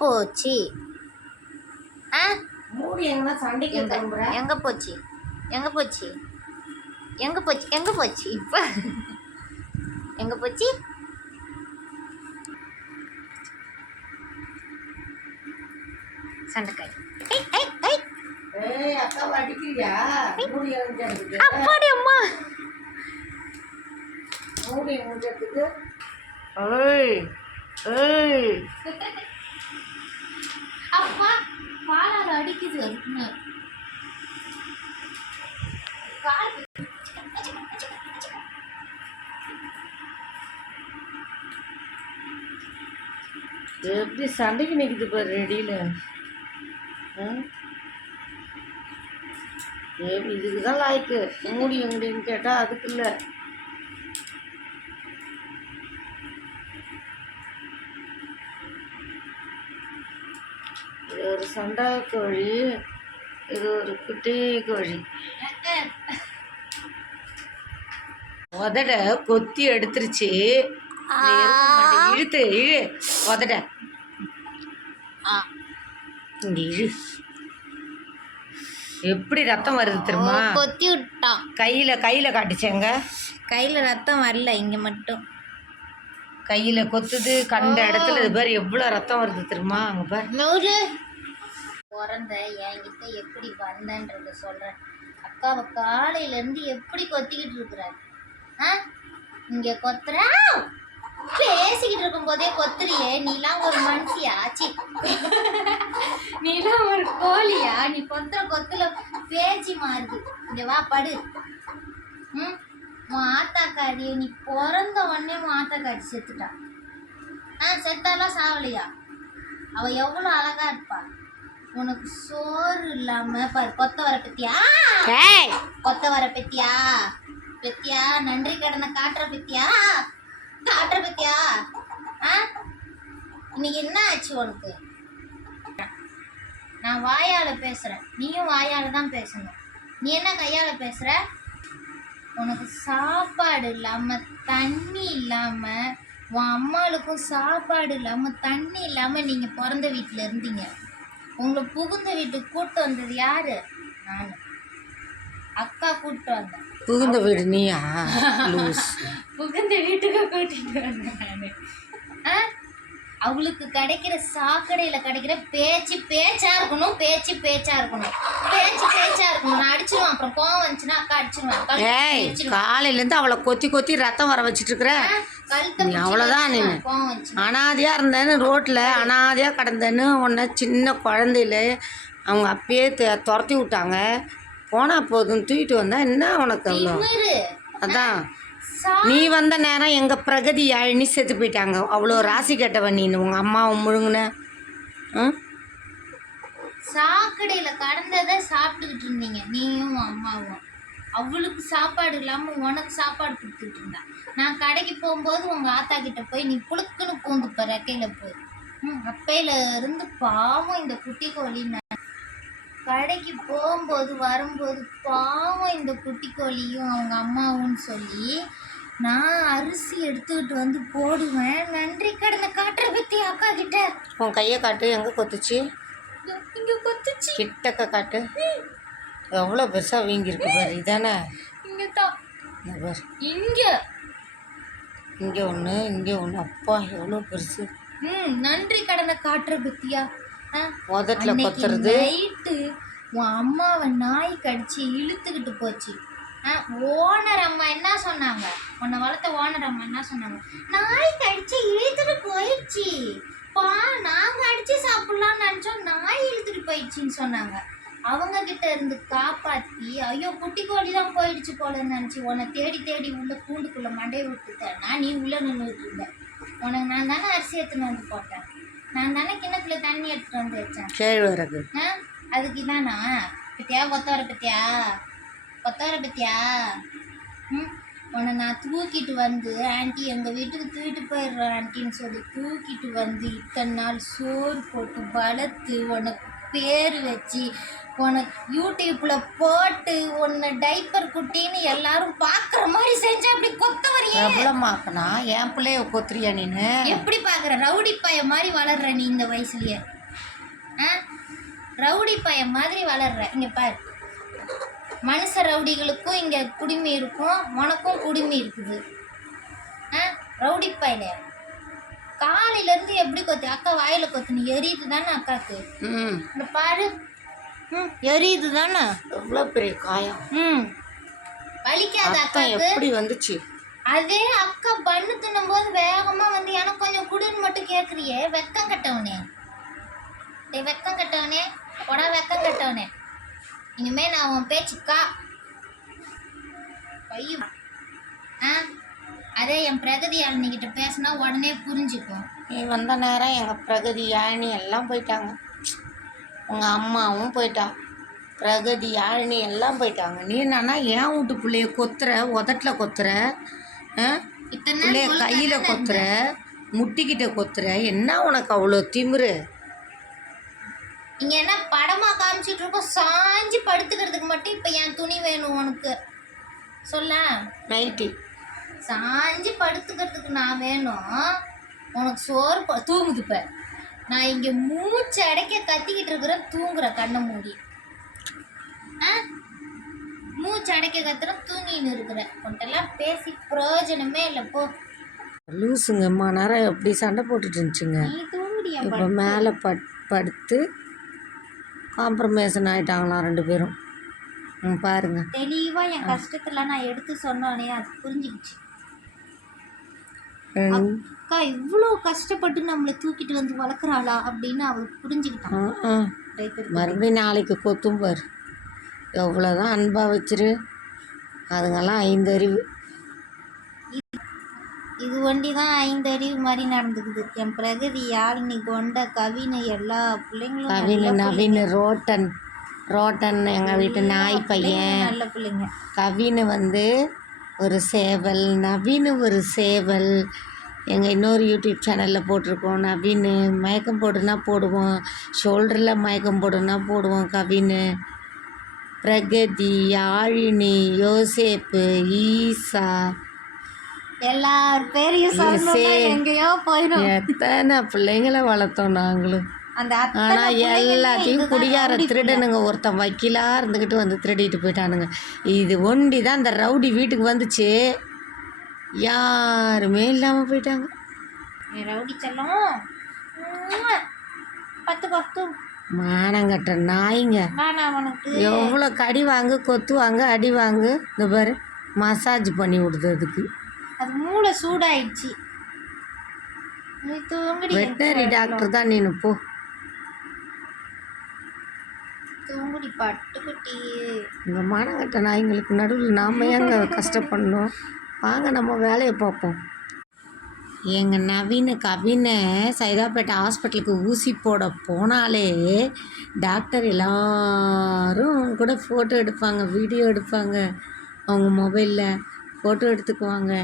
போச்சு? எங்க போச்சு? எங்க போச்சு? எங்க போச்சு? எங்க போச்சு? இப்போ எங்க போச்சு? சண்டைக்காய். அப்பாடி அம்மா. அப்பா பாலாறு அடிக்குது. எப்படி சண்டைக்கு நிற்குது பாரு ரெடியில். இதுக்கு தான் லாய்க்கு. மூடி எங்கடின்னு கேட்டால் அதுக்கு இல்லை. இது ஒரு சண்டை கோழி, இது ஒரு குட்டி கோழி. உதட கொத்தி எடுத்துருச்சு. இழுத்து இழு உதட. இழு. எப்படி ரத்தம் வருது தெரியுமா? கொத்தி விட்டான். கையில் காட்டுச்சேங்க. கையில் ரத்தம் வரல, இங்கே மட்டும் கையில் கொத்துது. கண்ட இடத்துல இது பாரு எவ்வளோ ரத்தம் வருது தெரியுமா? அங்கே பாரு. பிறந்த என்கிட்ட எப்படி வந்தன்றத சொல்கிறேன். அக்காவை காலையிலேருந்து எப்படி கொத்திக்கிட்டு இருக்கிறாரு. இங்கே கொத்துற, பேசிக்கிட்டு இருக்கும் போதே கொத்துறியே. நீலாம் ஒரு மனுஷியா? சி, நீலாம் ஒரு கோழியா? நீ கொத்துற கொத்துல பேச்சு மாறுது. இங்க வா படு. உன் ஆத்தாக்காரி நீ பிறந்த உடனே உன் ஆத்தாக்காரி செத்துட்டா. செத்தாலாம் சாவலையா? அவ எவ்வளோ அழகா இருப்பா. உனக்கு சோறு இல்லாம பாரு. கொத்த வர பத்தியா? கொத்த வர பத்தியா? பத்தியா? நன்றி கடனை காட்டுற பத்தியா? காட்டுற பத்தியா? இன்னைக்கு என்ன ஆச்சு உனக்கு? நான் வாயால பேசுறேன், நீயும் வாயால தான் பேசணும். நீ என்ன கையால பேசுற? உனக்கு சாப்பாடு இல்லாம தண்ணி இல்லாம, உன் அம்மாளுக்கும் சாப்பாடு இல்லாம தண்ணி இல்லாம நீங்க பிறந்த வீட்டுல இருந்தீங்க. உங்களை புகுந்த வீட்டுக்கு கூப்பிட்டு வந்தது யாரு? நான். அக்கா கூப்பிட்டு வந்தேன். புகுந்த வீடு நீயா? புகுந்த வீட்டுக்கு கூட்டிட்டு வந்தேன். அவளுக்கு கிடைக்கிற சாக்கடையில கிடைக்கிற பேச்சா இருக்கணும். பேச்சா இருக்கணும். நான் அடிச்சிருவேன். அப்புறம் கோவம் வந்துச்சுன்னா அக்கா அடிச்சிருவேன். காலையில இருந்து அவளை கொத்தி ரத்தம் வர வச்சிட்டு இருக்கிற. அவ்வளவுதான். நீ அனாதையா இருந்தேன்னு, ரோட்ல அனாதையா கிடந்தேன்னு உன்னை சின்ன குழந்தையில அவங்க அப்பயே துரத்தி விட்டாங்க. போனா போதும் தூக்கிட்டு வந்தா என்ன உனக்கு? அவ்வளோ அதான். நீ வந்த நேரம் எங்கள் பிரகதி யாழினி செத்து போயிட்டாங்க. அவ்வளோ ராசி கட்டவன் நீ. உங்கள் அம்மாவும் முழுங்குன. சாக்கடையில் கடந்ததை சாப்பிட்டுக்கிட்டு இருந்தீங்க நீயும் அம்மாவும். அவளுக்கு சாப்பாடு இல்லாமல் உனக்கு சாப்பாடு கொடுத்துட்டு இருந்தா. நான் கடைக்கு போகும்போது உங்கள் ஆத்தா கிட்ட போய் நீ புழுக்குன்னு பூந்துப்ப ரெக்கையில் போய். அப்பையில இருந்து பாவம் இந்த குட்டி கோழி. கடைக்கு போகும்போது வரும்போது பாவம் இந்த குட்டி கோழியும் அவங்க அம்மாவும் சொல்லி நான் அரிசி எடுத்துக்கிட்டு வந்து போடுவேன். நன்றி கடனை காட்டுற பத்தி அக்கா கிட்ட. உன் கையை காட்டு. எங்கே கொத்துச்சு? இங்கே கொத்துச்சு. கிட்டக்க காட்டு. எவ்வளோ பெருசாக வீங்கிருக்கு பாரு. இதானே? இங்கே தான். பாரு. இங்கே ஒன்று. அப்பா எவ்வளோ பெருசு. நன்றி கடனை காட்டுற பத்தியா? முதல்ல கொத்துறது. நைட்டு உன் அம்மாவை நாய் கடிச்சு இழுத்துக்கிட்டு போச்சு. ஓனர் அம்மா என்ன சொன்னாங்க? உன்னை வளர்த்த ஓனர் அம்மா என்ன சொன்னாங்க? நாய் கடிச்சு இழுத்துட்டு போயிடுச்சு பா, நாங்க அடிச்சு சாப்பிடலாம்னு நினைச்சோம், நாய் இழுத்துட்டு போயிடுச்சின்னு சொன்னாங்க. அவங்க கிட்ட இருந்து காப்பாத்தி, ஐயோ குட்டி கோழி தான் போயிடுச்சு போலன்னு நினைச்சு உன்னை தேடி உள்ள கூண்டுக்குள்ள மண்டையை விட்டுட்டேன்னா நீ உள்ள நின்றுட்டு இருந்த. உனக்கு நான் தானே அரிசி எடுத்துன்னு வந்து போட்டேன். நான் தானே கிணத்துல தண்ணி எடுத்துட்டு வந்து வச்சேன். அதுக்கு தானா பத்தியா? கொத்தவர பத்தியா? உன்னை நான் தூக்கிட்டு வந்து ஆண்டி எங்கள் வீட்டுக்கு தூக்கிட்டு போயிடுறேன் ஆண்டின்னு சொல்லி தூக்கிட்டு வந்து இத்தனை நாள் சோறு போட்டு வளர்த்து உனக்கு பேர் வச்சு உன்னை யூடியூப்ல போட்டு உன்னை டைப்பர் குட்டின்னு எல்லாரும் பார்க்குற மாதிரி செஞ்சு அப்படி கொத்த வரையே. பிரபலமாக்கனா என் பிள்ளைய கொத்துறியா நீனு? எப்படி பார்க்குற? ரவுடி பையன் மாதிரி வளர்ற நீ இந்த வயசுலயே. ரவுடி பையன் மாதிரி வளர்ற. இங்கே பாரு, மனுஷ ரவுடிகளுக்கும் இங்கே குடுமி இருக்கும், உனக்கும் குடுமி இருக்குது. ரவுடி பையல காலையிலேருந்து எப்படி கொத்து? அக்கா வாயில் கொத்துனு எரியுது தானே அக்காவுக்கு? இந்த பாரு, எரியுது தானே? எவ்வளோ பெரிய காயம். வலிக்காத அக்காவுக்கு? எப்படி வந்துச்சு? அதே அக்கா பண்ணு தின்னும் போது வேகமாக வந்து எனக்கு கொஞ்சம் குடுன்னு மட்டும் கேட்குறியே, வெக்கம் கட்டவனே. வெக்கம் கட்டவனே, உடா வெக்கம் கட்டவனே. இனிமே நான் உன் பேச்சுக்கா பையன். அதே என் பிரகதி யாழினிக்கிட்ட பேசினா உடனே புரிஞ்சுக்கும். நீ வந்த நேரம் எங்கள் பிரகதி யாழினி எல்லாம் போயிட்டாங்க. உங்கள் அம்மாவும் போயிட்டான், பிரகதி யாழினி எல்லாம் போயிட்டாங்க. நீ என்னன்னா என் வீட்டு பிள்ளைய கொத்துற, உதட்டில் கொத்துற, பிள்ளைய கையில் கொத்துற, முட்டிக்கிட்ட கொத்துற. என்ன உனக்கு அவ்வளோ திமிரு? இங்கே என்ன படமாக காமிச்சிட்டு இருக்கோம், சாஞ்சி படுத்துக்கிறதுக்கு மட்டும் இப்போ என் துணி வேணும் உனக்கு. சொல்ல நைட்டி சாஞ்சி படுத்துக்கிறதுக்கு நான் வேணும், உனக்கு சோறு தூங்குதுப்ப. நான் இங்கே மூச்சு அடைக்க கத்திக்கிட்டு இருக்கிறேன், தூங்குற கண்ணை மூடி. மூச்சு அடைக்க கத்துற, தூங்கின்னு இருக்கிறேன். உன்ட்டெல்லாம் பேசி பிரயோஜனமே இல்லை போ. லூசுங்க அம்மா நேரம் எப்படி சண்டை போட்டுட்டு இருந்துச்சுங்க. நீ தூங்குடியா? இப்போ மேலே படுத்து காம்ப்ரமைசன் ஆகிட்டாங்களாம் 2 பேரும். பாருங்க, தெளிவாக என் கஷ்டத்துல நான் எடுத்து சொன்னோனே அது புரிஞ்சுக்கிச்சு. அக்கா இவ்வளோ கஷ்டப்பட்டு நம்மளை தூக்கிட்டு வந்து வளர்க்குறாளா அப்படின்னு அவளுக்கு புரிஞ்சுக்கிட்டான். மறுபடியும் நாளைக்கு கொத்தும் பாரு, எவ்வளோதான் அன்பாக வச்சிரு. அதுங்கெல்லாம் 5 அறிவு. இது ஒண்டி தான் 5 அறிவு மாதிரி நடந்துக்குது. என் பிரகதி யாழினி கொண்ட கவினு எல்லா பிள்ளைங்களும் கவினு நவீன் ரோட்டன் எங்கள் வீட்டு நாய் பையன். நல்ல பிள்ளைங்க. கவினு வந்து ஒரு சேவல், நவீன் ஒரு சேவல். எங்கள் இன்னொரு யூடியூப் சேனலில் போட்டிருக்கோம். நவீன் மயக்கம் போடுனா போடுவோம், ஷோல்டரில் மயக்கம் போடுனா போடுவோம். கவின், பிரகதி, யாழினி, யோசேப்பு, ஈசா, எல்லார் பேரையும் எங்கேயோ போயிடும். எத்தனை பிள்ளைங்களை வளர்த்தோம் நாங்களும். ஆனால் எல்லாத்தையும் குடியார திருடனுங்க ஒருத்தன் வக்கீலாக இருந்துக்கிட்டு வந்து திருடிட்டு போயிட்டானுங்க. இது ஒண்டி தான் அந்த ரவுடி வீட்டுக்கு வந்துச்சு, யாருமே இல்லாமல் போயிட்டாங்க. ரவுடி செல்லம் 10 மானங்கட்ட நாய்ங்க. எவ்வளோ கடி வாங்கு, கொத்து வாங்கு, அடி வாங்கு. இந்த பாரு மசாஜ் பண்ணி விடுறதுக்கு அது மூளை சூடாயிடுச்சு. வெட்டனரி டாக்டர் தான் நீனு போ. தூங்குடி பட்டுக்குட்டி. இந்த மானங்கட்ட நாய்ங்களுக்கு நடுவில் நாம் ஏங்க கஷ்டப்படணும்? வாங்க நம்ம வேலையை பார்ப்போம். எங்கள் நவீன கவினை சைதாப்பேட்டை ஹாஸ்பிட்டலுக்கு ஊசி போட போனாலே டாக்டர் எல்லாரும் கூட ஃபோட்டோ எடுப்பாங்க, வீடியோ எடுப்பாங்க, அவங்க மொபைலில் ஃபோட்டோ எடுத்துக்குவாங்க.